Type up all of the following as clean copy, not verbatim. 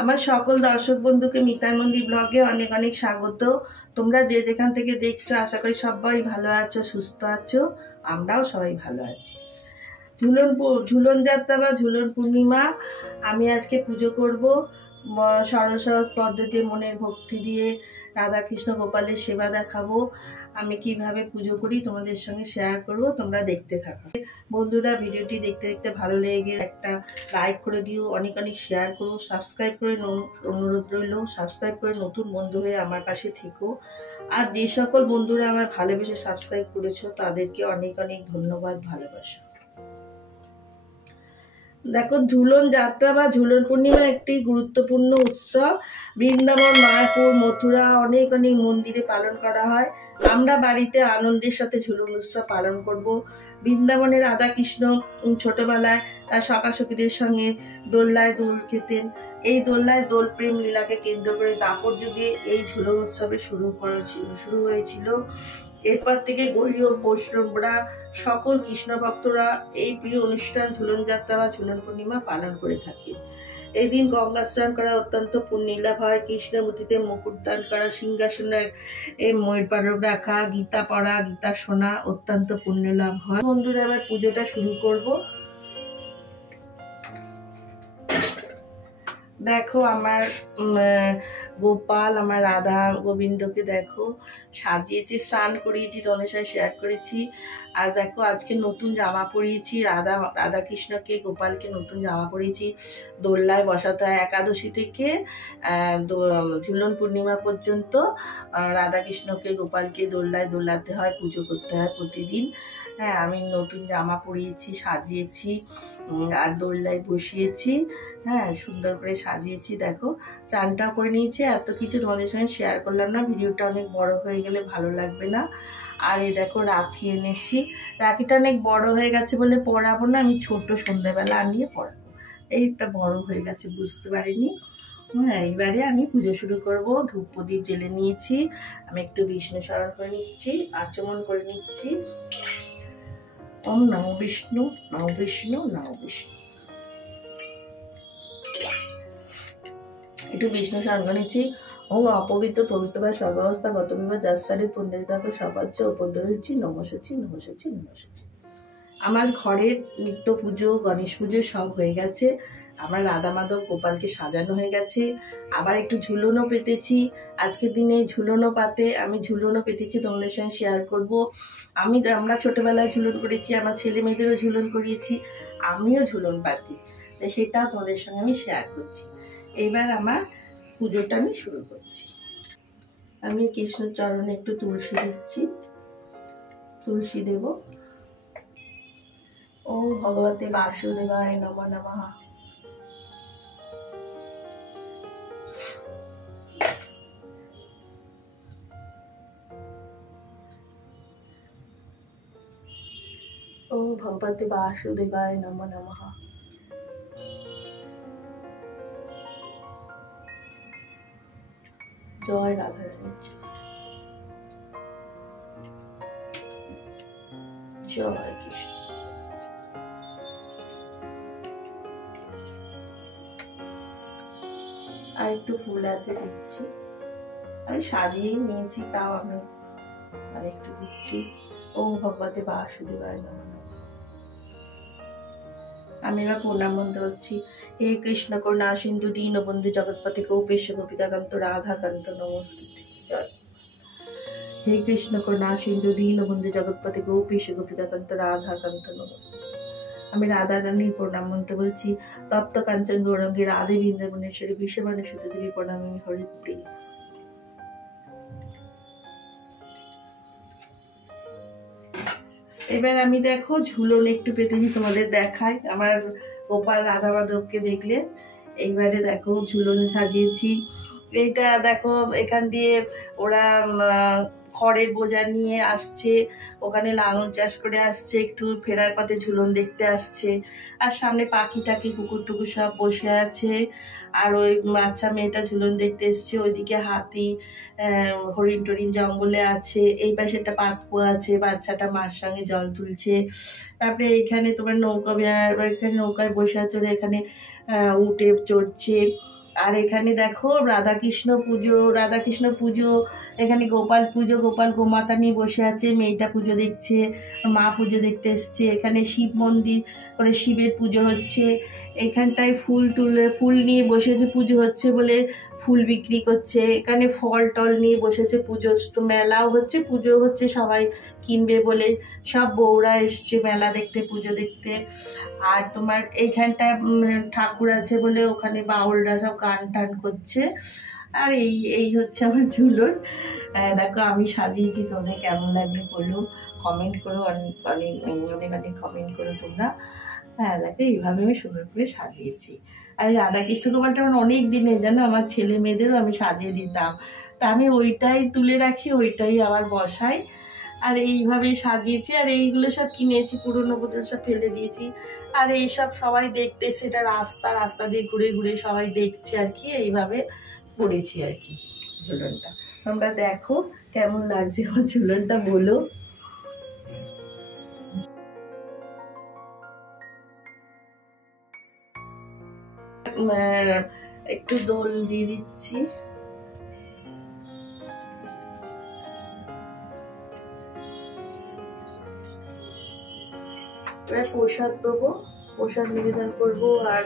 আমার সকল দর্শক বন্ধুকে মিতার মন্দির ব্লগে অনেক অনেক স্বাগত। তোমরা যে যেখান থেকে দেখছো আশা করি সবাই ভালো আছো, সুস্থ আছো। আমরাও সবাই ভালো আছি। ঝুলন যাত্রা বা ঝুলন পূর্ণিমা আমি আজকে পুজো করব সরল সহজ পদ্ধতি, মনের ভক্তি দিয়ে রাধাকৃষ্ণ গোপালের সেবা দেখাবো। আমি কিভাবে পুজো করি তোমাদের সঙ্গে শেয়ার করব, তোমরা দেখতে থাকো। বন্ধুরা, ভিডিওটি দেখতে দেখতে ভালো লেগে গেলে একটা লাইক করে দিও, অনেক অনেক শেয়ার করো, সাবস্ক্রাইব করে অনুরোধ রইল, সাবস্ক্রাইব করে নতুন বন্ধু হয়ে আমার পাশে থেকো। আর যে সকল বন্ধুরা আমার ভালোবেসে সাবস্ক্রাইব করেছো তাদেরকে অনেক অনেক ধন্যবাদ, ভালোবাসা। দেখো, ঝুলন যাত্রা বা ঝুলন পূর্ণিমা একটি গুরুত্বপূর্ণ উৎসব। বৃন্দাবন, মায়াপুর, মথুরা অনেক অনেক মন্দিরে পালন করা হয়। আমরা বাড়িতে আনন্দের সাথে ঝুলন উৎসব পালন করব। বৃন্দাবনের রাধাকৃষ্ণ ছোটবেলায় তার সখাসখীদের সঙ্গে দোলনায় দোল খেতেন। এই দোলনায় দোল প্রেম লীলাকে কেন্দ্র করে দাপর যুগে এই ঝুলন উৎসবে শুরু হয়েছিল। এরপর থেকে গৌড়ীয় বৈষ্ণবরা সকল কৃষ্ণ ভক্তরা এই প্রিয় অনুষ্ঠান ঝুলন যাত্রা বা ঝুলন পূর্ণিমা পালন করে থাকে। এই দিন গঙ্গা স্নান করা অত্যন্ত পুণ্যলাভ হয়। কৃষ্ণমূর্তিতে মুকুট দান করা, সিংহাসনে ময়ূর পালক রাখা, গীতা পড়া, গীতা শোনা অত্যন্ত পুণ্যলাভ হয়। বন্ধুরা, আবার পুজোটা শুরু করব। দেখো, আমার গোপাল, আমার রাধা গোবিন্দকে দেখো সাজিয়েছি, স্নান করিয়েছি, তোমাদের সাথে শেয়ার করেছি। আর দেখো, আজকে নতুন জামা পরিয়েছি, রাধাকৃষ্ণকে গোপালকে নতুন জামা পরিয়েছি। দোলনায় বসাতে হয় একাদশী থেকে ঝুলন পূর্ণিমা পর্যন্ত। রাধাকৃষ্ণকে গোপালকে দোলনায় দোলাতে হয়, পুজো করতে হয় প্রতিদিন। হ্যাঁ, আমি নতুন জামা পরিয়েছি, সাজিয়েছি আর দোলনায় বসিয়েছি। হ্যাঁ, সুন্দর করে সাজিয়েছি। দেখো, চানটা করে নিয়েছি। এত কিছু তোমাদের সঙ্গে শেয়ার করলাম না, ভিডিওটা অনেক বড় হয়ে গেলে ভালো লাগবে না। আর এই দেখো, রাখি এনেছি। রাখিটা অনেক বড় হয়ে গেছে বলে পরাবো না, আমি ছোট সন্ধ্যাবেলা আনিয়ে পরাবো। এইটা বড় হয়ে গেছে, বুঝতে পারিনি। হ্যাঁ, এইবারে আমি পুজো শুরু করব। ধূপ প্রদীপ জ্বেলে নিয়েছি। আমি একটু বিষ্ণু স্মরণ করে নিচ্ছি, আচমন করে নিচ্ছি। ওম নমো বিষ্ণু, নমো বিষ্ণু, নমো বিষ্ণু। একটু বিষ্ণু স্মরণ করে নিচ্ছি। ওম অপবিত্র পবিত্র বা সর্বাবস্থা গত বিবাহ যাসারে পুণ্যের কাকে সবাচ্য উপদ্রবী নমসচি নমসচি নমসচি। আমার ঘরের নিত্য পুজো, গণেশ পুজো সব হয়ে গেছে। আমার রাধা মাধব গোপালকে সাজানো হয়ে গেছে। আবার একটু ঝুলনও পেতেছি। আজকের দিনে ঝুলনও পাতে, আমি ঝুলনও পেতেছি, তোমাদের সঙ্গে শেয়ার করব। আমরা ছোটবেলায় ঝুলন করেছি, আমার ছেলে মেয়েদেরও ঝুলন করিয়েছি, আমিও ঝুলন পাতি, সেটাও তোমাদের সঙ্গে আমি শেয়ার করছি। এইবার আমার পুজোটা আমি শুরু করছি। আমি কৃষ্ণর চরণে একটু তুলসী দিচ্ছি, তুলসী দেব। ওম ভগবতে বাসুদেবায় নমো নমঃ। ওম ভগবতে বাসুদেবায় নমো নমঃ। জয় রাধারানী, জয় কৃষ্ণ। আর একটু ফুল আছে, দিচ্ছি। আমি সাজিয়েই নিয়েছি, তাও আমি আর একটু দিচ্ছি। ওম ভগবতে বাসুদেবায় নমঃ নমঃ। আমি এবার প্রণাম মন্ত্র হচ্ছি। হে কৃষ্ণ করুণা সিন্ধু দীনবন্ধু জগৎপতি গোপেশ গোপিকাকান্ত রাধাকান্ত নমস্তুতে। জয়। হে কৃষ্ণ করুণা সিন্ধু দীনবন্ধু জগৎপতি গোপেশ গোপিকাকান্ত রাধাকান্ত নমস্তুতে। আমি রাধা রানীর প্রণাম মন্ত্র বলছি। তপ্ত কাঞ্চন গৌরাঙ্গী রাধে বৃন্দাবনেশ্বরী বিশ্ববাণী সুত দেবী প্রণামী হরিপ্রিয়। এবার আমি দেখো ঝুলন একটু পেতেছি, তোমাদের দেখাই। আমার গোপাল রাধা মাধবকে দেখলে এইবারে দেখো ঝুলন সাজিয়েছি। এইটা দেখো, এখান দিয়ে ওরা খড়ের বোঝা নিয়ে আসছে, ওখানে লাঙল চাষ করে আসছে, একটু ফেরার পথে ঝুলন দেখতে আসছে। আর সামনে পাখি টাকি কুকুর টুকুর সব বসে আছে। আর ওই বাচ্চা মেয়েটা ঝুলন দেখতে এসছে। ওইদিকে হাতি, হরিণ টরিণ জঙ্গলে আছে। এই পাশে একটা পাতকুয়া আছে, বাচ্চাটা মার সঙ্গে জল তুলছে। তারপরে এখানে তোমার নৌকা, এখানে নৌকায় বসে চড়ে এখানে উঠে চড়ছে। আর এখানে দেখো রাধাকৃষ্ণ পুজো, এখানে গোপাল পুজো, গোপাল গোমাতা নিয়ে বসে আছে, মেয়েটা পুজো দেখছে, মা পুজো দেখতে এসছে। এখানে শিব মন্দির করে শিবের পুজো হচ্ছে। এখানটায় ফুল নিয়ে বসেছে, পুজো হচ্ছে বলে ফুল বিক্রি করছে। এখানে ফল টল নিয়ে বসেছে, পুজো মেলাও হচ্ছে, পুজো হচ্ছে, সবাই কিনবে বলে সব বউরা এসছে মেলা দেখতে, পুজো দেখতে। আর তোমার এইখানটায় ঠাকুর আছে বলে ওখানে বাউলরা সব গান টান করছে। আর এই হচ্ছে আমার ঝুলন। দেখো আমি সাজিয়েছি, তোমাদের কেমন লাগবে বলো, কমেন্ট করো, অনেক অনেক অনেক অনেক কমেন্ট করো তোমরা। হ্যাঁ দেখো এইভাবে আমি সুন্দর করে সাজিয়েছি। আর রাধাকৃষ্ণ গোপালটা আমার অনেক দিনে জানো, আমার ছেলে মেয়েদেরও আমি সাজিয়ে দিতাম, তা আমি ওইটাই তুলে রাখি, ওইটাই আবার বসাই। আর এইভাবেই সাজিয়েছি। আর এইগুলো সব কিনেছি, পুরোনো বোতল সব ফেলে দিয়েছি। আর এইসব সবাই দেখতে, সেটা রাস্তা দিয়ে ঘুরে ঘুরে সবাই দেখছে আর কি। এইভাবে করেছি আর কি ঝুলনটা। তোমরা দেখো কেমন লাগছে আমার ঝুলনটা বলো। একটু দোল দিয়ে দিচ্ছি। এবার প্রসাদ দেবো, প্রসাদ নিবেদন করবো। আর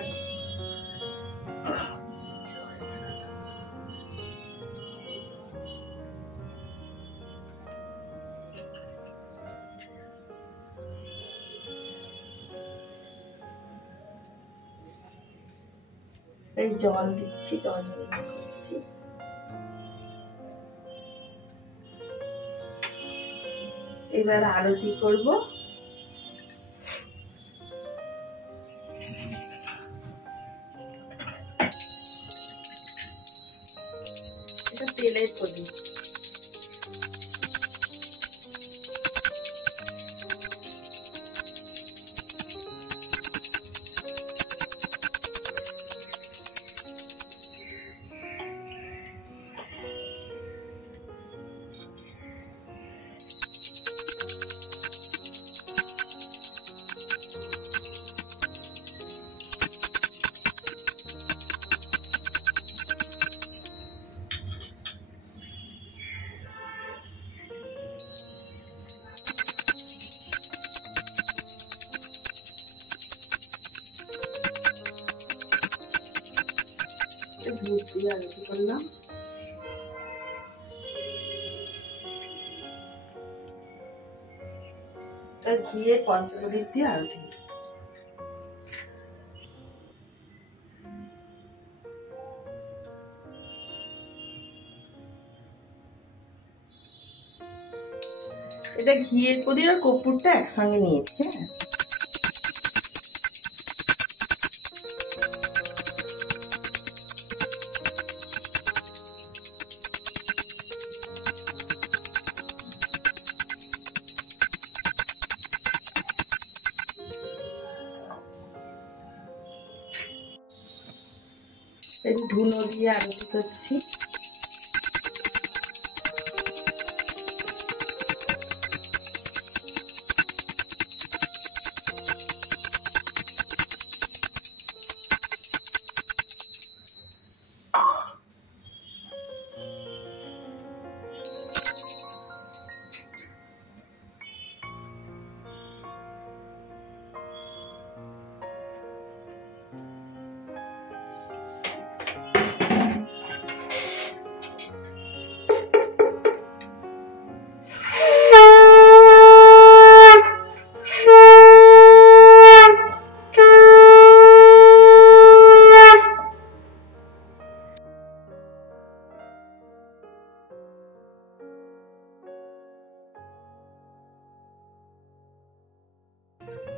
এই জল দিচ্ছি, জল নিবেদন করছি। এবার আরতি করব। এটা তেলের প্রদীপ। ধূপ দিয়ে আরতি করলাম। ঘিয়ে পঞ্চপ্রদীপ দিয়ে আরতি। এটা ঘিয়ের প্রদীপ আর কর্পূরটা একসঙ্গে নিয়েছি। হ্যাঁ ধুনো দিয়ে আরতি করছি।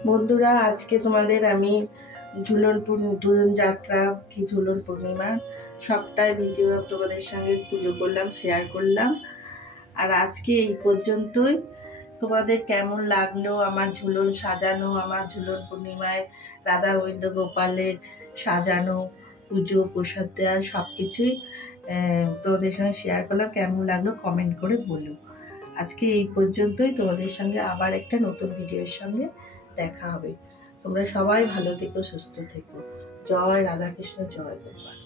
বন্ধুরা আজকে তোমাদের আমি ঝুলন যাত্রা কি ঝুলন পূর্ণিমা সবটাই ভিডিও তোমাদের সঙ্গে পুজো করলাম, শেয়ার করলাম। আর আজকে এই পর্যন্তই। তোমাদের কেমন লাগলো আমার ঝুলন সাজানো, আমার ঝুলন পূর্ণিমায় রাধা গোবিন্দ গোপালের সাজানো, পুজো প্রসাদ দেওয়া সব কিছুই তোমাদের সঙ্গে শেয়ার করলাম। কেমন লাগলো কমেন্ট করে বলো। আজকে এই পর্যন্তই। তোমাদের সঙ্গে আবার একটা নতুন ভিডিওর সঙ্গে দেখা হবে। তোমরা সবাই ভালো থেকো, সুস্থ থেকো। জয় রাধাকৃষ্ণ, জয় গোপাল।